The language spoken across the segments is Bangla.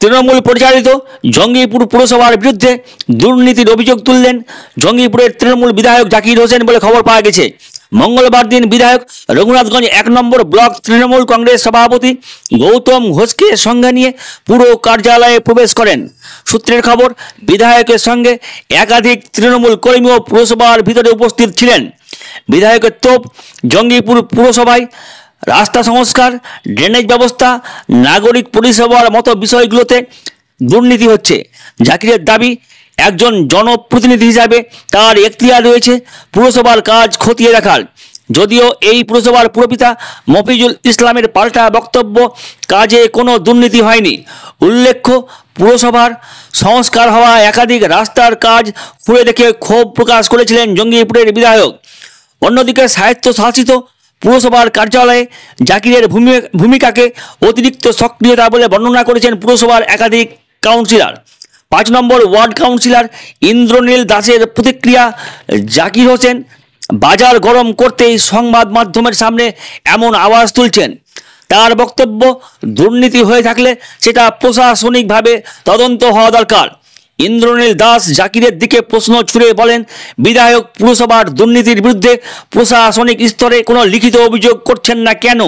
তৃণমূল পরিচালিত জঙ্গিপুর পুরসভার বিরুদ্ধে দুর্নীতির অভিযোগ তুললেন জঙ্গিপুরের তৃণমূল বিধায়ক জাকির হোসেন বলে খবর পাওয়া গেছে। মঙ্গলবার দিন বিধায়ক রঘুনাথগঞ্জ 1 নম্বর ব্লক তৃণমূল কংগ্রেস সভাপতি গৌতম ঘোষকে সঙ্গে নিয়ে পুরো কার্যালয়ে প্রবেশ করেন। সূত্রের খবর, বিধায়কের সঙ্গে একাধিক তৃণমূল কর্মীও পুরসভার ভিতরে উপস্থিত ছিলেন। বিধায়কের তোপ, জঙ্গিপুর পুরসভায় রাস্তা সংস্কার, ড্রেনেজ ব্যবস্থা, নাগরিক পরিষেবার মতো বিষয়গুলোতে দুর্নীতি হচ্ছে। জাকিরের দাবি, একজন জনপ্রতিনিধি হিসাবে তার এখতিয়ার রয়েছে পুরসভার কাজ খতিয়ে দেখার। যদিও এই পুরসভার পুরপিতা মফিজুল ইসলামের পাল্টা বক্তব্য, কাজে কোনো দুর্নীতি হয়নি। উল্লেখ্য, পুরসভার সংস্কার হওয়া একাধিক রাস্তার কাজ খুঁড়ে দেখে ক্ষোভ প্রকাশ করেছিলেন জঙ্গিপুরের বিধায়ক। অন্যদিকে স্বায়ত্তশাসিত পুরসভার কার্যালয়ে জাকিরের ভূমিকাকে অতিরিক্ত সক্রিয়তা বলে বর্ণনা করেছেন পুরসভার একাধিক কাউন্সিলর। 5 নম্বর ওয়ার্ড কাউন্সিলর ইন্দ্রনীল দাসের প্রতিক্রিয়া, জাকির হোসেন বাজার গরম করতেই সংবাদ মাধ্যমের সামনে এমন আওয়াজ তুলছেন। তার বক্তব্য, দুর্নীতি হয়ে থাকলে সেটা প্রশাসনিকভাবে তদন্ত হওয়া দরকার। ইন্দ্রনীল দাস জাকিরের দিকে প্রশ্ন ছুড়ে বলেন, বিধায়ক পুরসভার দুর্নীতির বিরুদ্ধে প্রশাসনিক স্তরে কোনো লিখিত অভিযোগ করছেন না কেন?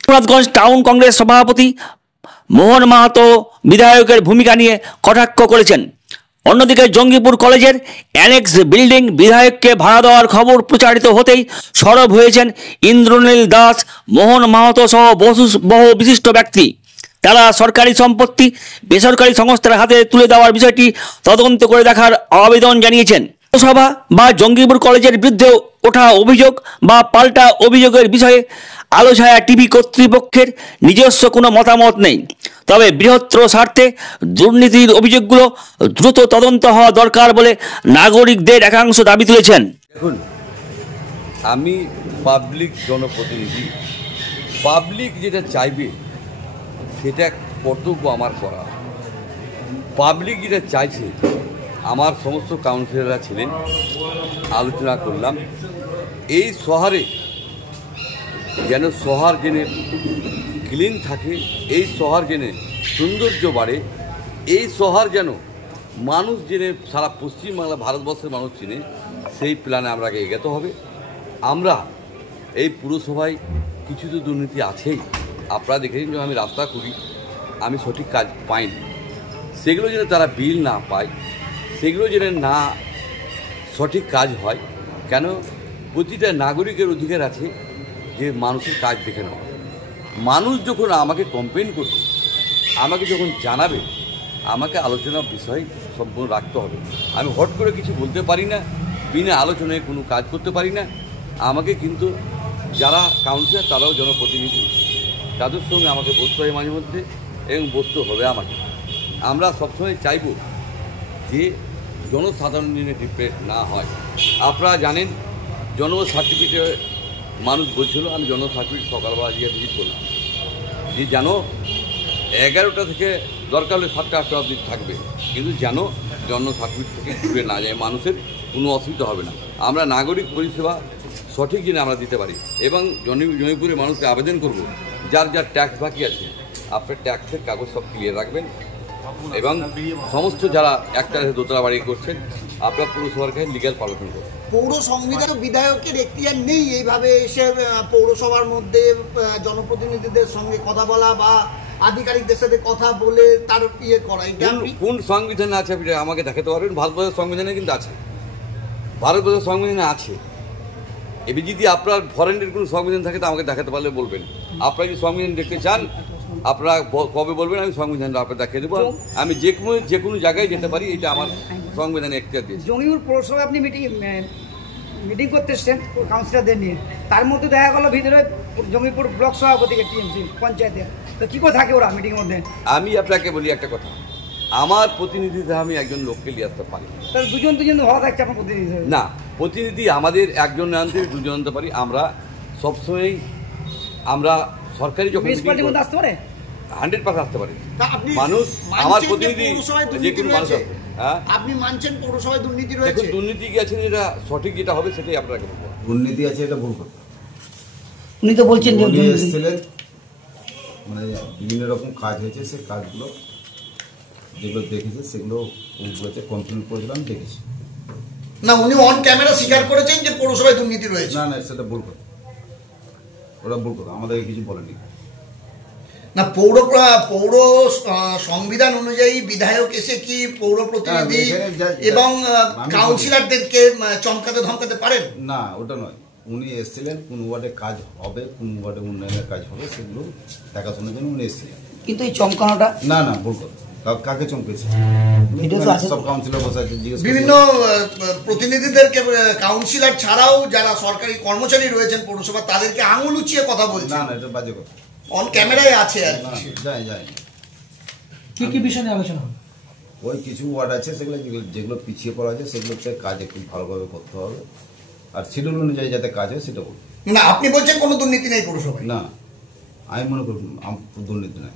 রঘুনাথগঞ্জ টাউন কংগ্রেস সভাপতি মোহন মাহাতো বিধায়কের ভূমিকা নিয়ে কটাক্ষ করেছেন। অন্যদিকে জঙ্গিপুর কলেজের অ্যানেক্স বিল্ডিং বিধায়ককে ভাড়া দেওয়ার খবর প্রচারিত হতেই সরব হয়েছেন ইন্দ্রনীল দাস, মোহন মাহাতো সহ বহু বিশিষ্ট ব্যক্তি। তারা সরকারি সম্পত্তি বেসরকারি সংস্থার হাতে তুলে দেওয়ার বিষয়টি তদন্ত করে দেখার আবেদন জানিয়েছেন। পুরসভা বা জঙ্গিপুর কলেজের বিরুদ্ধে ওঠা অভিযোগ বা পাল্টা অভিযোগের বিষয়ে আলোছায়া টিভি কর্তৃপক্ষের নিজস্ব কোনো মতামত নেই। তবে বৃহত্তর স্বার্থে দুর্নীতির অভিযোগগুলো দ্রুত তদন্ত হওয়া দরকার বলে নাগরিকদের একাংশ দাবি তুলেছেন। দেখুন, আমি পাবলিক জনপ্রতিনিধি, পাবলিক যেটা চাইবে সেটা কর্তব্য আমার করা। পাবলিক যেটা চাইছে, আমার সমস্ত কাউন্সিলররা ছিলেন, আলোচনা করলাম এই শহরে যেন শহর যেন ক্লিন থাকে, এই শহর যেন সৌন্দর্য বাড়ে, এই শহর যেন মানুষ জেনে সারা পশ্চিমবাংলা ভারতবর্ষের মানুষ চিনে, সেই প্ল্যানে আমরা এগোতে হবে। আমরা এই পুরসভায় কিছু তো দুর্নীতি আছেই। আপনারা দেখেছেন, যখন আমি রাস্তা করি আমি সঠিক কাজ পাইনি, সেগুলো যেন তারা বিল না পায়, সেগুলো যেন না সঠিক কাজ হয়। কেন? প্রতিটা নাগরিকের অধিকার আছে যে মানুষের কাজ দেখে নেওয়া। মানুষ যখন আমাকে কমপ্লেন করবে, আমাকে যখন জানাবে, আমাকে আলোচনার বিষয় সম্পূর্ণ রাখতে হবে। আমি হট করে কিছু বলতে পারি না, বিনা আলোচনায় কোনো কাজ করতে পারি না। আমাকে কিন্তু যারা কাউন্সিলর তারাও জনপ্রতিনিধি, তাদের সঙ্গে আমাকে বসতে হয় মাঝে মধ্যে, এবং বসতে হবে আমাকে। আমরা সবসময় চাইব যে জনসাধারণ নিয়ে ডিপেন্ড না হয়। আপনারা জানেন, জন সার্টিফিকেটে মানুষ বলছিল, আমি জন সার্টিফিকেট সকালবেলা গিয়ে ভিজিট করলাম, যে জানো 11টা থেকে দরকার হলে 7টা 8টা অবধি থাকবে, কিন্তু জানো জন সার্টিফিকেট থেকে ঘুরে না যায়, মানুষের কোনো অসুবিধা হবে না। আমরা নাগরিক পরিষেবা সঠিক জিনিস আমরা দিতে পারি। এবং জঙ্গিপুরের মানুষকে আবেদন করব, যার যার ট্যাক্স বাকি আছে, আপনার ট্যাক্সের কাগজ সব ক্লিয়ার রাখবেন। এবং সমস্ত যারা একতলা দোতলা বাড়ি করছেন, আপনার পুরসভার কাছে লিগ্যাল পারমিশন করবেন। পৌর সংবিধান বিধায়কের এখতিয়ার নেই এইভাবে এসে পৌরসভার মধ্যে জনপ্রতিনিধিদের সঙ্গে কথা বলা বা আধিকারিকদের সাথে কথা বলে তার ইয়ে করা। কোন সংবিধানে আছে আপনি আমাকে দেখাতে পারবেন? ভারতবর্ষের সংবিধানে কিন্তু আছে, ভারতবর্ষের সংবিধানে আছে। এবার যদি আপনার ফরেনের কোনো সংবিধান থাকে তো আমাকে দেখাতে পারলে বলবেন। আপনারা যদি সংবিধান দেখতে চান, আপনারা কবে বলবেন, আমি সংবিধানটা আপনার দেখিয়ে দেবো। আমি যে কোনো জায়গায় যেতে পারি, এটা আমার সংবিধানে এখতিয়ার দিয়েছে। জঙ্গিপুর পৌরসভায় আপনি মিটিং করতে এসছেন কাউন্সিলরদের নিয়ে, তার মধ্যে দেখা গেল ভিতরে জঙ্গিপুর ব্লক সভাপতিকে টিএমসি পঞ্চায়েতে, তো কী করে থাকে ওরা মিটিংয়ের মধ্যে? আমি আপনাকে বলি একটা কথা, আমার প্রতিনিধিতে আমি একজন লোককে নিয়ে আসতে পারি। তাহলে দুজন ভালো থাকছে আপনার প্রতিনিধি না, প্রতিনিধি আমাদের একজন আনতে 2জন আনতে পারি। আমরা সবসময় আমরা সরকারি যখন আসতে পারে 100% আসতে পারে মানুষ। আমার প্রতিনিধি যে কোনো মানুষ আছে। হ্যাঁ, আপনি মানছেন পৌরসভায় দুর্নীতি রয়েছে? দেখুন, দুর্নীতি কি আছে, যেটা সঠিক যেটা হবে সেটাই আপনাকে বলবো। দুর্নীতি আছে এটা ভুল কথা। উনি তো বলছেন যে এসেছিলেন, মানে বিভিন্ন রকম কাজ হয়েছে, সেই কাজগুলো যেগুলো দেখেছে সেগুলো ও বলেছে কমপ্লেন করেছিলাম দেখেছি। না, উনি অন ক্যামেরা স্বীকার করেছেন যে পৌরসভায় দুর্নীতি রয়েছে। না না, সেটা ভুল কথা, ওরা ভুল কথা, আমাদেরকে কিছু বলেনি। না, পৌর সংবিধান অনুযায়ী বিধায়ক এসে কি পৌর প্রতিনিধি এবং কাউন্সিলরদেরকে চমকাতে ধমকাতে পারেন? না, ওটা নয়। উনি এসেছিলেন কোন ওয়ার্ডে কাজ হবে, কোন ওয়ার্ডে উন্নয়নের কাজ হবে, সেগুলো দেখাশোনার জন্য উনি এসেছিলেন। কিন্তু এই চমকানোটা না না, ভুল কথা। কাকে চমকেছে? সব কাউন্সিলর বসে আছে, জিজ্ঞেস বিভিন্ন প্রতিনিধিদেরকে, কাউন্সিলর ছাড়াও যারা সরকারি কর্মচারী রয়েছেন পৌরসভা, তাদেরকে আঙুল উঁচিয়ে কথা বলছে। না না, এটা বাজে কথা। অন ক্যামেরায় আছে আর না, কি। যাই কি কি বিষয় নিয়ে আলোচনা হবে? ওই কিছু ওয়ার্ড আছে সেগুলো যেগুলো পিছিয়ে পড়া আছে সেগুলোতে কাজ একটু ভালোভাবে করতে হবে, আর শিডিউল অনুযায়ী যাতে কাজ হয় সেটা বলবো। না, আপনি বলছেন কোনো দুর্নীতি নেই পৌরসভায়? না, আমি মনে করি দুর্নীতি নাই।